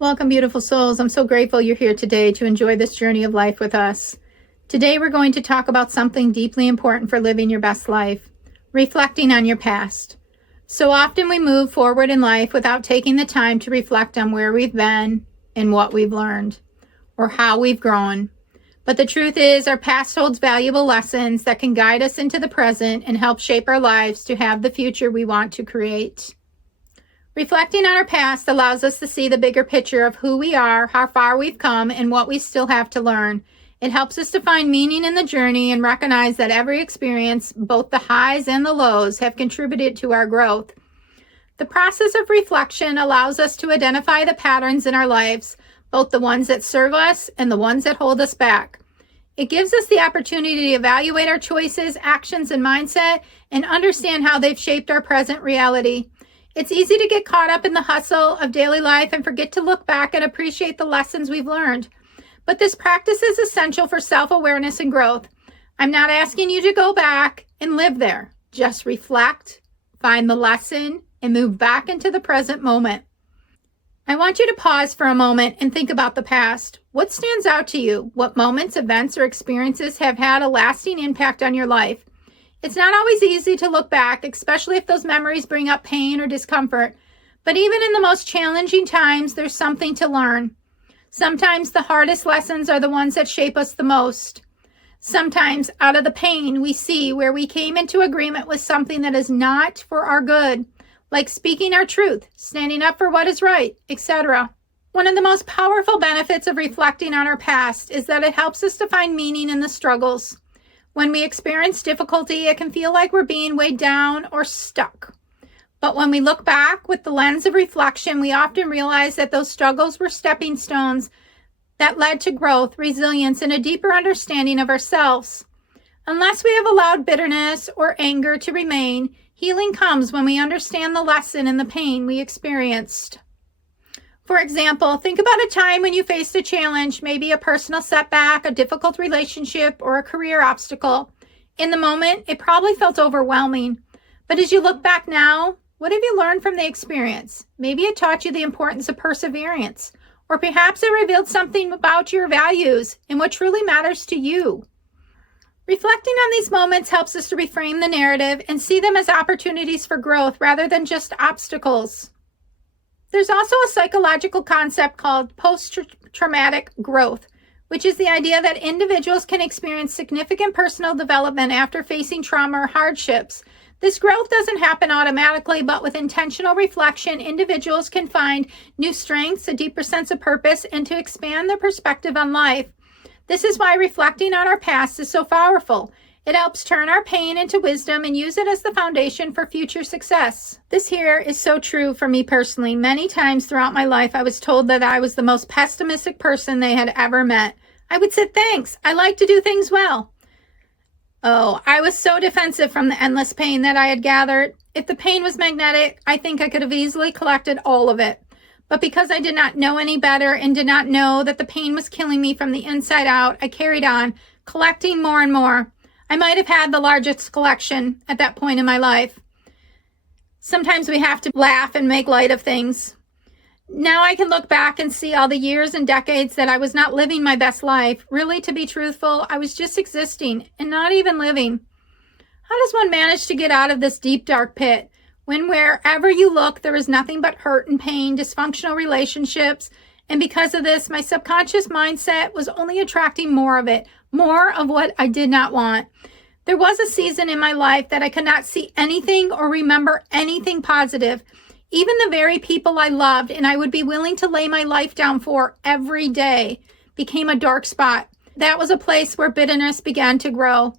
Welcome, beautiful souls. I'm so grateful you're here today to enjoy this journey of life with us. Today, we're going to talk about something deeply important for living your best life, reflecting on your past. So often we move forward in life without taking the time to reflect on where we've been and what we've learned or how we've grown. But the truth is, our past holds valuable lessons that can guide us into the present and help shape our lives to have the future we want to create. Reflecting on our past allows us to see the bigger picture of who we are, how far we've come, and what we still have to learn. It helps us to find meaning in the journey and recognize that every experience, both the highs and the lows, have contributed to our growth. The process of reflection allows us to identify the patterns in our lives, both the ones that serve us and the ones that hold us back. It gives us the opportunity to evaluate our choices, actions, and mindset and understand how they've shaped our present reality. It's easy to get caught up in the hustle of daily life and forget to look back and appreciate the lessons we've learned. But this practice is essential for self-awareness and growth. I'm not asking you to go back and live there. Just reflect, find the lesson, and move back into the present moment. I want you to pause for a moment and think about the past. What stands out to you? What moments, events, or experiences have had a lasting impact on your life? It's not always easy to look back, especially if those memories bring up pain or discomfort. But even in the most challenging times, there's something to learn. Sometimes the hardest lessons are the ones that shape us the most. Sometimes out of the pain, we see where we came into agreement with something that is not for our good, like speaking our truth, standing up for what is right, etc. One of the most powerful benefits of reflecting on our past is that it helps us to find meaning in the struggles. When we experience difficulty, it can feel like we're being weighed down or stuck. But when we look back with the lens of reflection, we often realize that those struggles were stepping stones that led to growth, resilience, and a deeper understanding of ourselves. Unless we have allowed bitterness or anger to remain, healing comes when we understand the lesson and the pain we experienced. For example, think about a time when you faced a challenge, maybe a personal setback, a difficult relationship, or a career obstacle. In the moment, it probably felt overwhelming. But as you look back now, what have you learned from the experience? Maybe it taught you the importance of perseverance, or perhaps it revealed something about your values and what truly matters to you. Reflecting on these moments helps us to reframe the narrative and see them as opportunities for growth rather than just obstacles. There's also a psychological concept called post-traumatic growth, which is the idea that individuals can experience significant personal development after facing trauma or hardships. This growth doesn't happen automatically, but with intentional reflection, individuals can find new strengths, a deeper sense of purpose, and to expand their perspective on life. This is why reflecting on our past is so powerful. It helps turn our pain into wisdom and use it as the foundation for future success. This here is so true for me personally. Many times throughout my life, I was told that I was the most pessimistic person they had ever met. I would say, thanks, I like to do things well. Oh, I was so defensive from the endless pain that I had gathered. If the pain was magnetic, I think I could have easily collected all of it. But because I did not know any better and did not know that the pain was killing me from the inside out, I carried on, collecting more and more. I might have had the largest collection at that point in my life. Sometimes we have to laugh and make light of things. Now I can look back and see all the years and decades that I was not living my best life. Really, to be truthful, I was just existing and not even living. How does one manage to get out of this deep, dark pit when wherever you look, there is nothing but hurt and pain, dysfunctional relationships? And because of this, my subconscious mindset was only attracting more of it, more of what I did not want. There was a season in my life that I could not see anything or remember anything positive. Even the very people I loved and I would be willing to lay my life down for every day became a dark spot. That was a place where bitterness began to grow.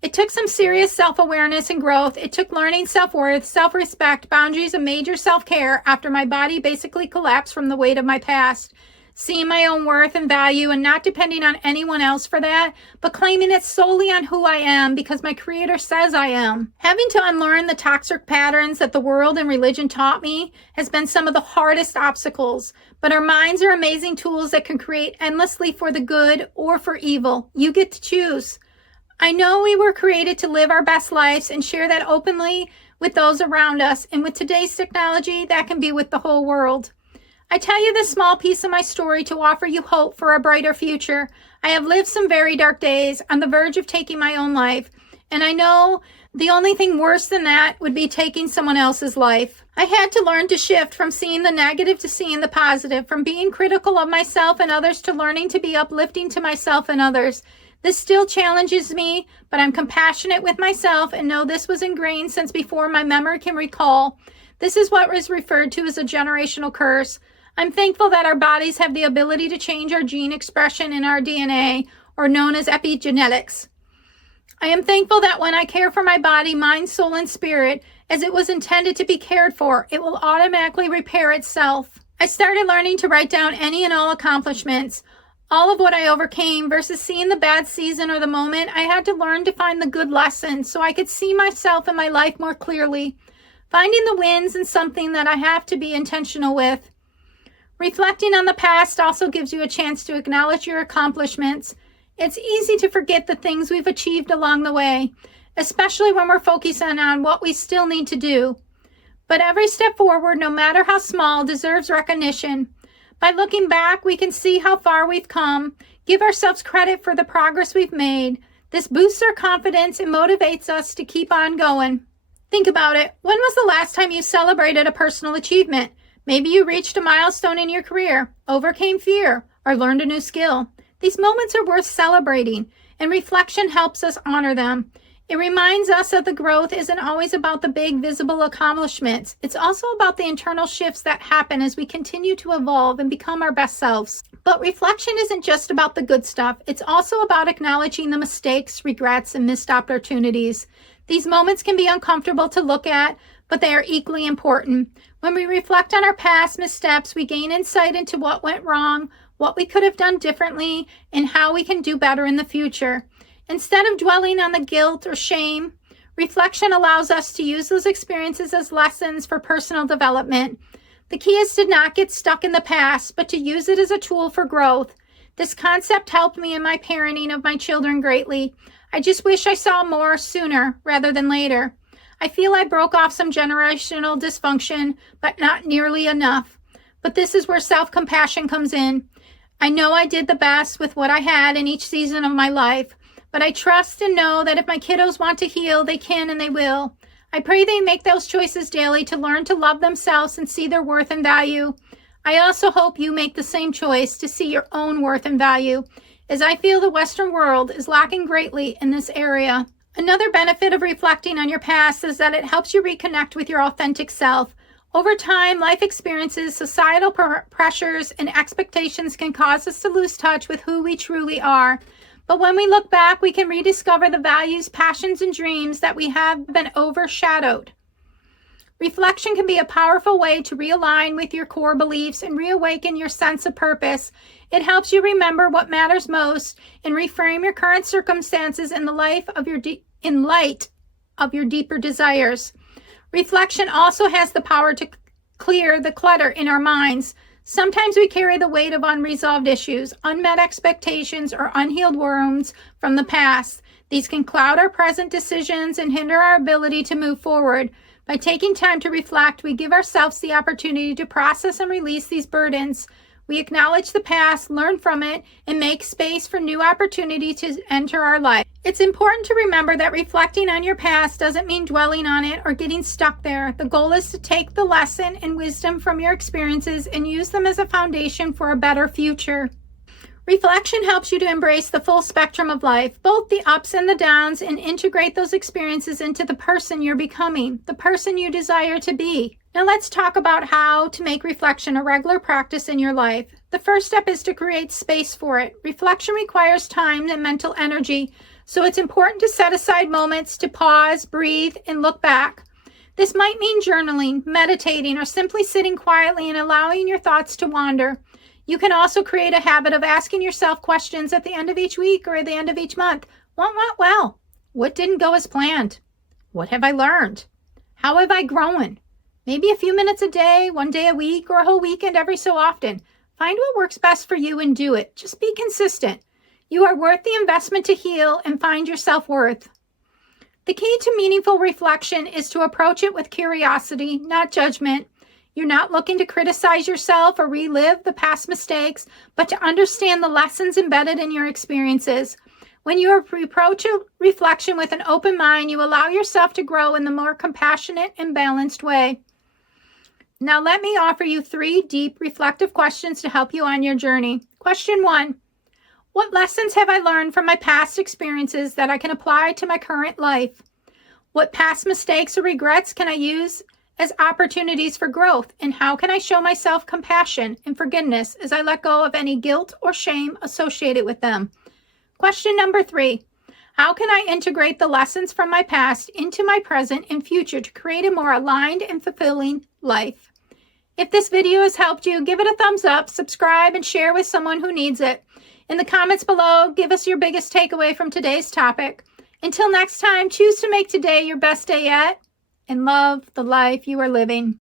It took some serious self-awareness and growth. It took learning self-worth, self-respect, boundaries, and major self-care after my body basically collapsed from the weight of my past. Seeing my own worth and value and not depending on anyone else for that, but claiming it solely on who I am because my Creator says I am. Having to unlearn the toxic patterns that the world and religion taught me has been some of the hardest obstacles. But our minds are amazing tools that can create endlessly for the good or for evil. You get to choose. I know we were created to live our best lives and share that openly with those around us. And with today's technology, that can be with the whole world. I tell you this small piece of my story to offer you hope for a brighter future. I have lived some very dark days on the verge of taking my own life, and I know the only thing worse than that would be taking someone else's life. I had to learn to shift from seeing the negative to seeing the positive, from being critical of myself and others to learning to be uplifting to myself and others. This still challenges me, but I'm compassionate with myself and know this was ingrained since before my memory can recall. This is what is referred to as a generational curse. I'm thankful that our bodies have the ability to change our gene expression in our DNA, or known as epigenetics. I am thankful that when I care for my body, mind, soul, and spirit, as it was intended to be cared for, it will automatically repair itself. I started learning to write down any and all accomplishments, all of what I overcame, versus seeing the bad season or the moment. I had to learn to find the good lessons so I could see myself and my life more clearly. Finding the wins and something that I have to be intentional with. Reflecting on the past also gives you a chance to acknowledge your accomplishments. It's easy to forget the things we've achieved along the way, especially when we're focusing on what we still need to do. But every step forward, no matter how small, deserves recognition. By looking back, we can see how far we've come, give ourselves credit for the progress we've made. This boosts our confidence and motivates us to keep on going. Think about it. When was the last time you celebrated a personal achievement? Maybe you reached a milestone in your career, overcame fear, or learned a new skill. These moments are worth celebrating, and reflection helps us honor them. It reminds us that the growth isn't always about the big, visible accomplishments. It's also about the internal shifts that happen as we continue to evolve and become our best selves. But reflection isn't just about the good stuff. It's also about acknowledging the mistakes, regrets, and missed opportunities. These moments can be uncomfortable to look at, but they are equally important. When we reflect on our past missteps, we gain insight into what went wrong, what we could have done differently, and how we can do better in the future. Instead of dwelling on the guilt or shame, reflection allows us to use those experiences as lessons for personal development. The key is to not get stuck in the past, but to use it as a tool for growth. This concept helped me in my parenting of my children greatly. I just wish I saw more sooner rather than later. I feel I broke off some generational dysfunction, but not nearly enough. But this is where self-compassion comes in. I know I did the best with what I had in each season of my life, but I trust and know that if my kiddos want to heal, they can and they will. I pray they make those choices daily to learn to love themselves and see their worth and value. I also hope you make the same choice to see your own worth and value, as I feel the Western world is lacking greatly in this area. Another benefit of reflecting on your past is that it helps you reconnect with your authentic self. Over time, life experiences, societal pressures, and expectations can cause us to lose touch with who we truly are. But when we look back, we can rediscover the values, passions, and dreams that we have been overshadowed. Reflection can be a powerful way to realign with your core beliefs and reawaken your sense of purpose. It helps you remember what matters most and reframe your current circumstances in light of your deeper desires. Reflection also has the power to clear the clutter in our minds. Sometimes we carry the weight of unresolved issues, unmet expectations, or unhealed wounds from the past. These can cloud our present decisions and hinder our ability to move forward. By taking time to reflect, we give ourselves the opportunity to process and release these burdens. We acknowledge the past, learn from it, and make space for new opportunities to enter our life. It's important to remember that reflecting on your past doesn't mean dwelling on it or getting stuck there. The goal is to take the lesson and wisdom from your experiences and use them as a foundation for a better future. Reflection helps you to embrace the full spectrum of life, both the ups and the downs, and integrate those experiences into the person you're becoming, the person you desire to be. Now let's talk about how to make reflection a regular practice in your life. The first step is to create space for it. Reflection requires time and mental energy, so it's important to set aside moments to pause, breathe, and look back. This might mean journaling, meditating, or simply sitting quietly and allowing your thoughts to wander. You can also create a habit of asking yourself questions at the end of each week or at the end of each month. What went well? What didn't go as planned? What have I learned? How have I grown? Maybe a few minutes a day, one day a week, or a whole weekend every so often. Find what works best for you and do it. Just be consistent. You are worth the investment to heal and find your self-worth. The key to meaningful reflection is to approach it with curiosity, not judgment. You're not looking to criticize yourself or relive the past mistakes, but to understand the lessons embedded in your experiences. When you approach a reflection with an open mind, you allow yourself to grow in the more compassionate and balanced way. Now, let me offer you 3 deep reflective questions to help you on your journey. Question 1. What lessons have I learned from my past experiences that I can apply to my current life? What past mistakes or regrets can I use as opportunities for growth? And how can I show myself compassion and forgiveness as I let go of any guilt or shame associated with them? Question number 3. How can I integrate the lessons from my past into my present and future to create a more aligned and fulfilling life? If this video has helped you, give it a thumbs up, subscribe, and share with someone who needs it. In the comments below, give us your biggest takeaway from today's topic. Until next time, choose to make today your best day yet and love the life you are living.